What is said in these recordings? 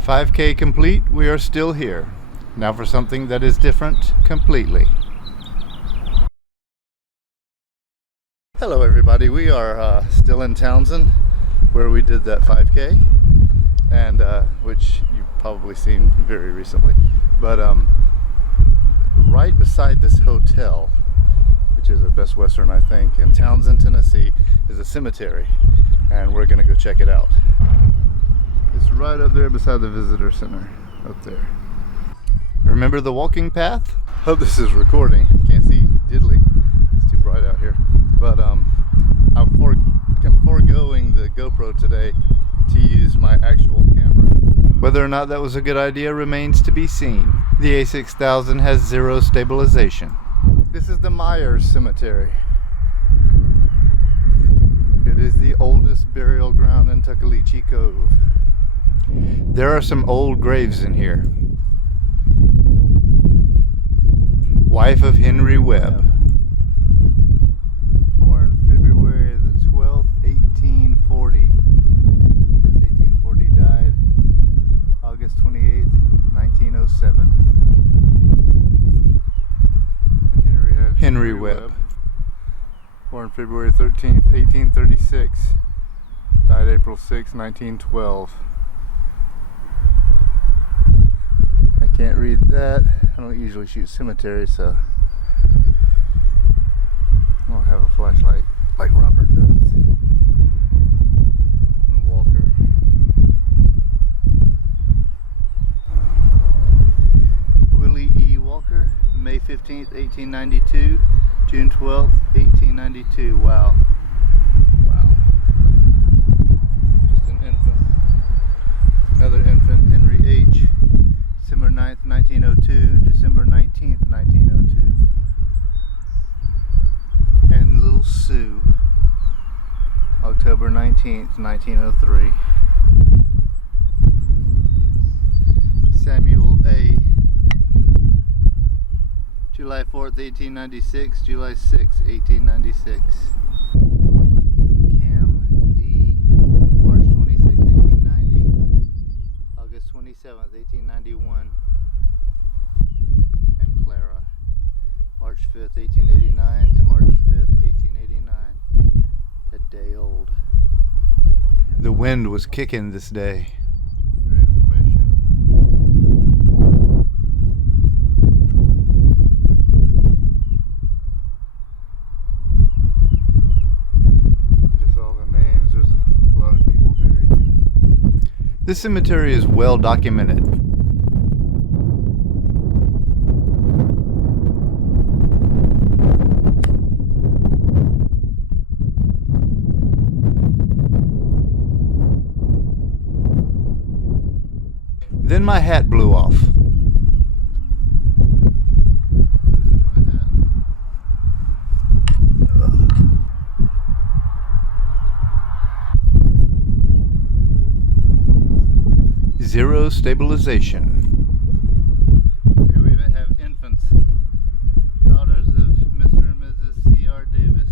5K complete, we are still here. Now for something that is different completely. Hello everybody, we are still in Townsend where we did that 5K, and which you've probably seen very recently. But right beside this hotel, which is a Best Western I think, in Townsend, Tennessee, is a cemetery, and we're gonna go check it out. It's right up there beside the visitor center, up there. Remember the walking path? Hope this is recording. Can't see diddly. It's too bright out here. But I'm foregoing the GoPro today to use my actual camera. Whether or not that was a good idea remains to be seen. The A6000 has zero stabilization. This is the Myers Cemetery. It is the oldest burial ground in Tuckaleechee Cove. There are some old graves in here. Wife of Henry Webb. Born February the 12th, 1840. His 1840 died August 28th, 1907. And Henry Webb. Born February 13th, 1836. Died April 6, 1912. I can't read that. I don't usually shoot cemeteries, so I don't have a flashlight like Robert does. And Walker. Willie E. Walker, May 15th, 1892, June 12th, 1892. Wow. Wow. Just an infant. Another infant, Henry H. December 9th, 1902, December 19th, 1902. And little Sue, October 19th, 1903. Samuel A. July 4th, 1896, July 6th, 1896. Cam D. March 26th, 1890, August 27th, 1891. And Clara, March 5th, 1889 to March 5th, 1889. A day old. The wind was kicking this day. This cemetery is well documented. Then my hat blew off. Losing my hat. Zero stabilization. Here we even have infants, daughters of Mr. and Mrs. C.R. Davis.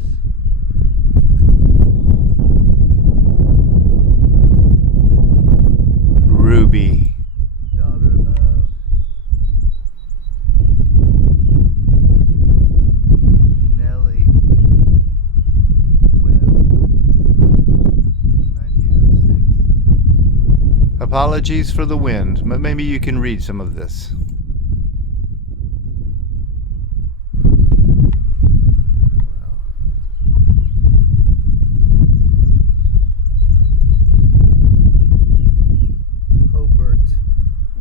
Ruby, daughter of Nellie Webb, 1906. Apologies for the wind, but maybe you can read some of this. Hobart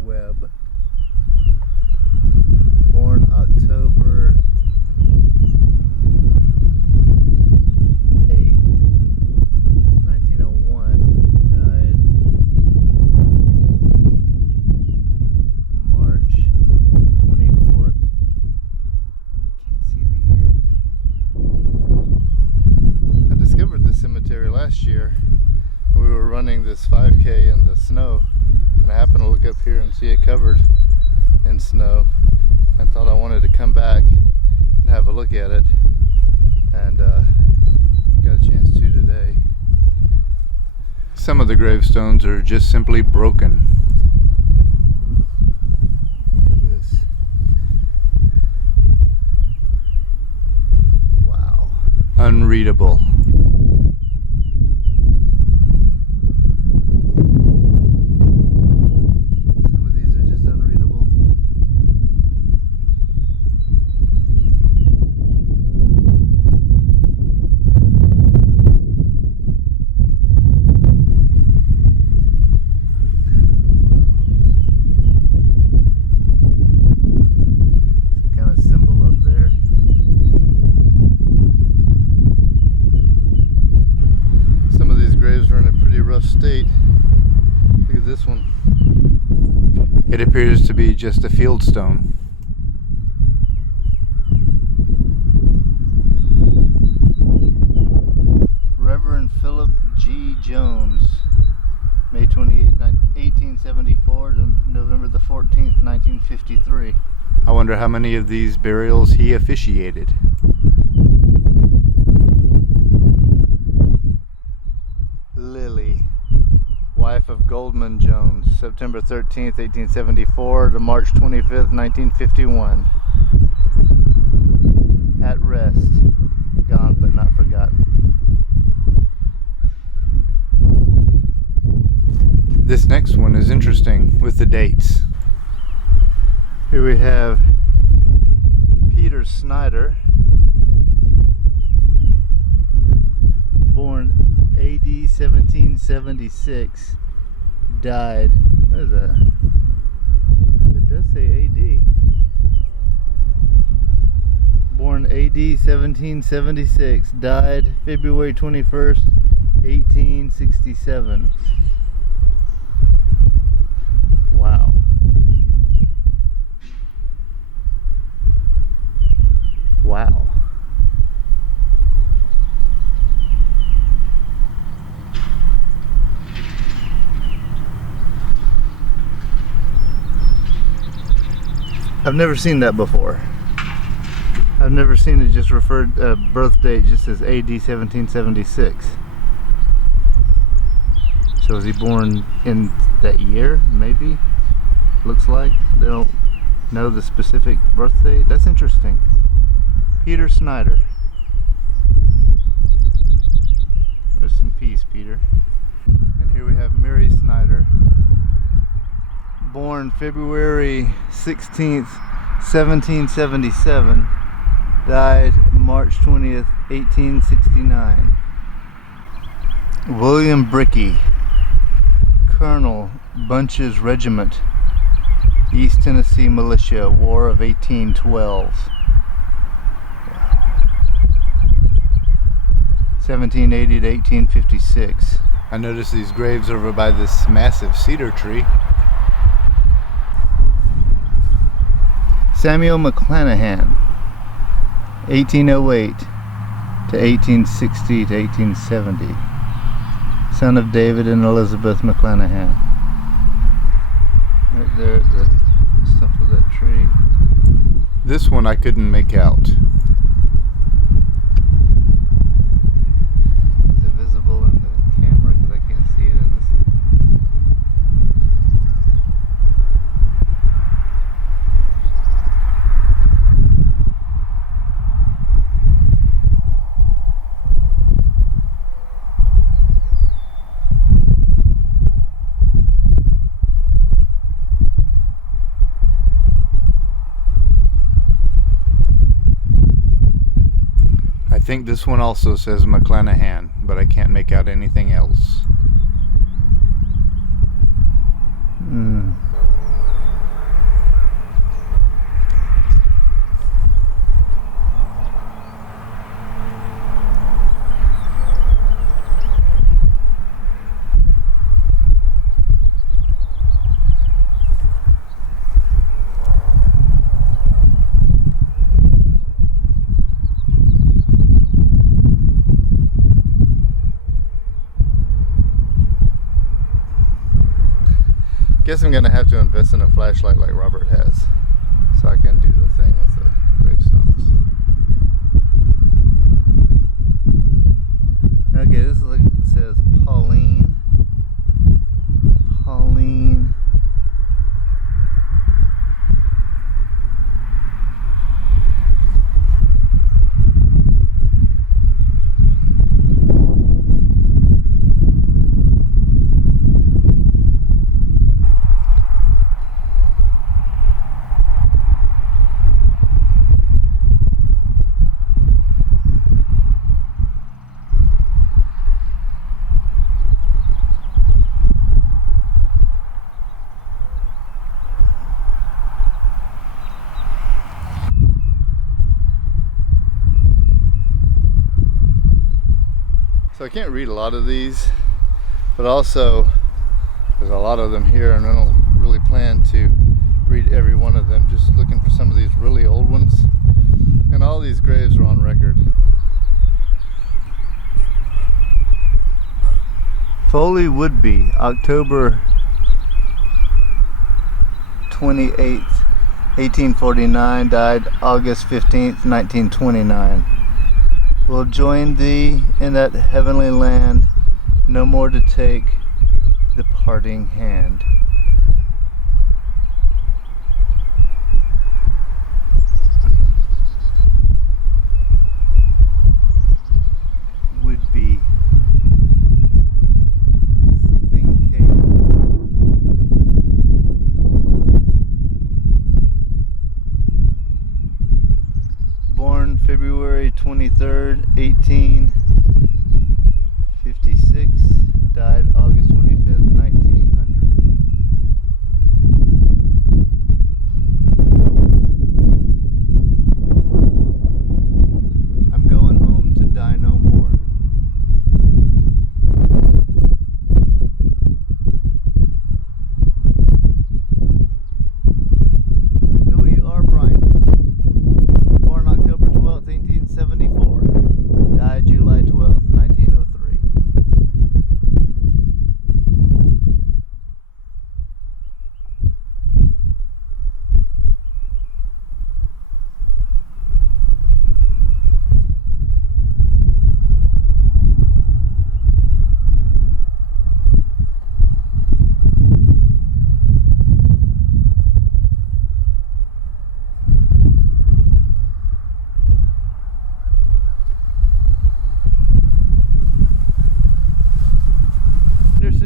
Webb, born October 8th, 1901, died March 24th. Can't see the year. I discovered this cemetery last year. We were running this 5K in the snow, and I happened to look up here and see it covered in snow. I thought I wanted to come back and have a look at it, and got a chance to today. Some of the gravestones are just simply broken. unreadable. Some of these are just unreadable. Some kind of symbol up there. Some of these graves are in a pretty rough state. Look at this one. It appears to be just a field stone. Reverend Philip G. Jones, May 28, 1874 to November the 14th, 1953. I wonder how many of these burials he officiated. Lily, wife of Goldman Jones, September 13th, 1874 to March 25th, 1951. At rest, gone but not forgotten. This next one is interesting with the dates. Here we have Peter Snyder, born AD 1776, died, what is that? It does say AD. Born AD 1776, died February 21st, 1867. Wow. Wow. I've never seen that before. I've never seen it just referred birth date just as AD 1776. So was he born in that year? Maybe. Looks like they don't know the specific birth date. That's interesting. Peter Snyder. Rest in peace, Peter. And here we have Mary Snyder, born February 16th, 1777, died March 20th, 1869. William Brickey, Colonel, Bunch's Regiment, East Tennessee Militia, War of 1812. 1780 to 1856. I noticed these graves over by this massive cedar tree. Samuel McClanahan, 1808 to 1860 to 1870. Son of David and Elizabeth McClanahan. Right there at the stump of that tree. This one I couldn't make out. Is it visible in the camera? Because I can't see it in this. I think this one also says McClanahan, but I can't make out anything else. Guess I'm gonna have to invest in a flashlight like Robert has, so I can do the thing with the gravestones. Okay, this is like it says Pauline. Pauline. I can't read a lot of these, but also there's a lot of them here, and I don't really plan to read every one of them. Just looking for some of these really old ones, and all these graves are on record. Foley Woodby, October 28th, 1849, died August 15th, 1929. Will join thee in that heavenly land, no more to take the parting hand. Would be something Cape. Born February 23rd, 1856, died August 25th, 1900. I'm going home to die no more. W.R. Bryant, born October 12th, 1874, died July 12th, 1903.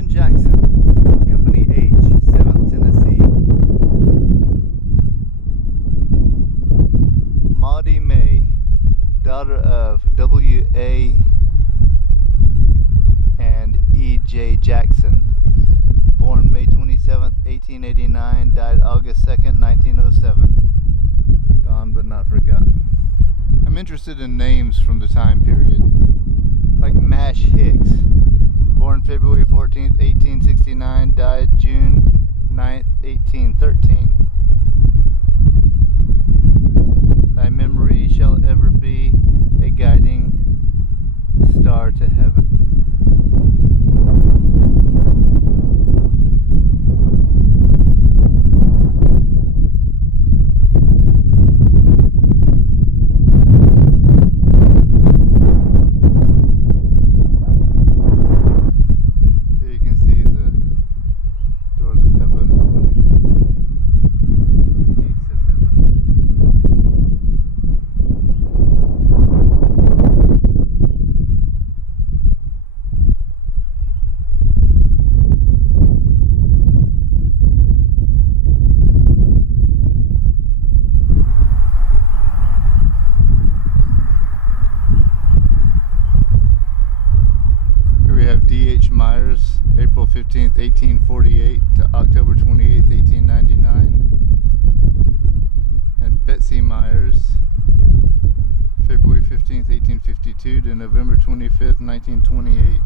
Jackson, Company H, 7th Tennessee. Maudie May, daughter of W.A. and E.J. Jackson, born May 27th, 1889, died August 2nd, 1907. Gone but not forgotten. I'm interested in names from the time period, like Mash Hicks. Born February 14th, 1869, died June 9th, 1813. Thy memory shall ever be a guiding star to heaven. D.H. Myers, April 15th, 1848 to October 28th, 1899. And Betsy Myers, February 15th, 1852 to November 25th, 1928.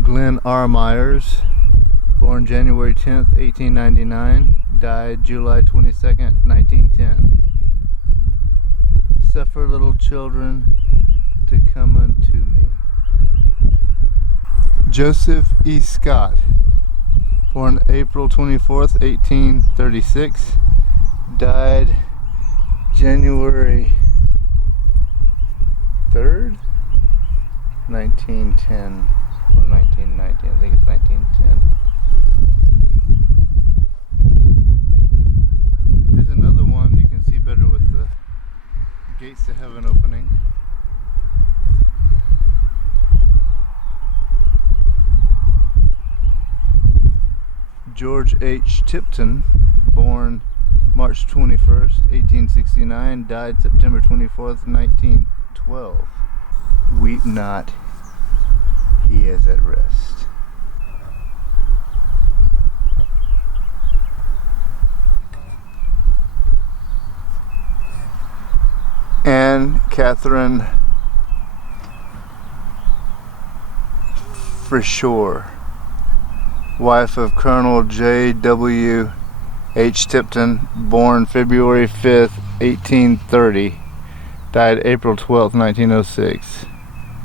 Glenn R. Myers, born January 10th, 1899, died July 22nd, 1910. Suffer little children to come unto me. Joseph E. Scott, born April 24th, 1836, died January 3rd, 1910. Or 1919, I think it's 1910. Here's another one you can see better with the gates to heaven opening. George H. Tipton, born March 21st, 1869, died September 24th, 1912. Weep not. he is at rest. Anne Catherine Freshore, wife of Colonel J.W. H. Tipton, born February 5th, 1830, died April 12th, 1906,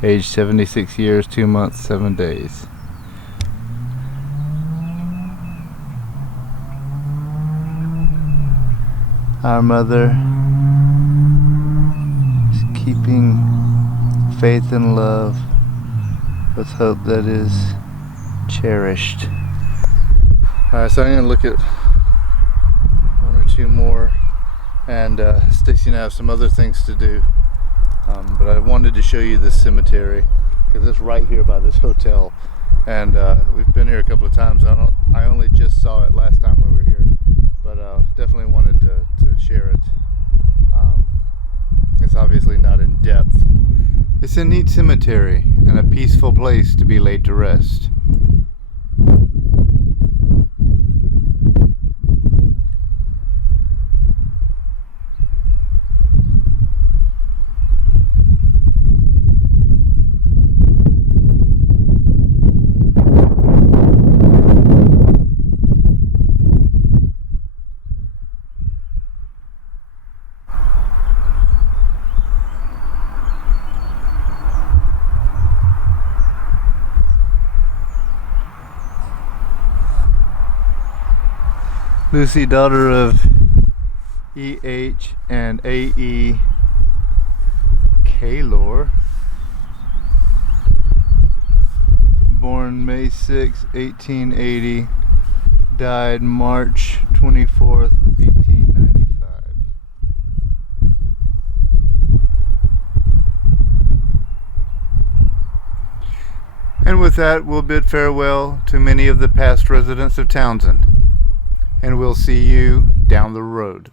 aged 76 years, 2 months, 7 days. Our mother is keeping faith and love with hope that is cherished. Alright, so I'm going to look at one or two more, and Stacy and I have some other things to do, but I wanted to show you this cemetery because it's right here by this hotel, and we've been here a couple of times. I only just saw it last time we were here, but definitely wanted to share it. It's obviously not in depth. It's a neat cemetery and a peaceful place to be laid to rest. Lucy, daughter of E.H. and A.E. Kaylor, born May 6, 1880, died March 24th, 1895. And with that, we'll bid farewell to many of the past residents of Townsend. And we'll see you down the road.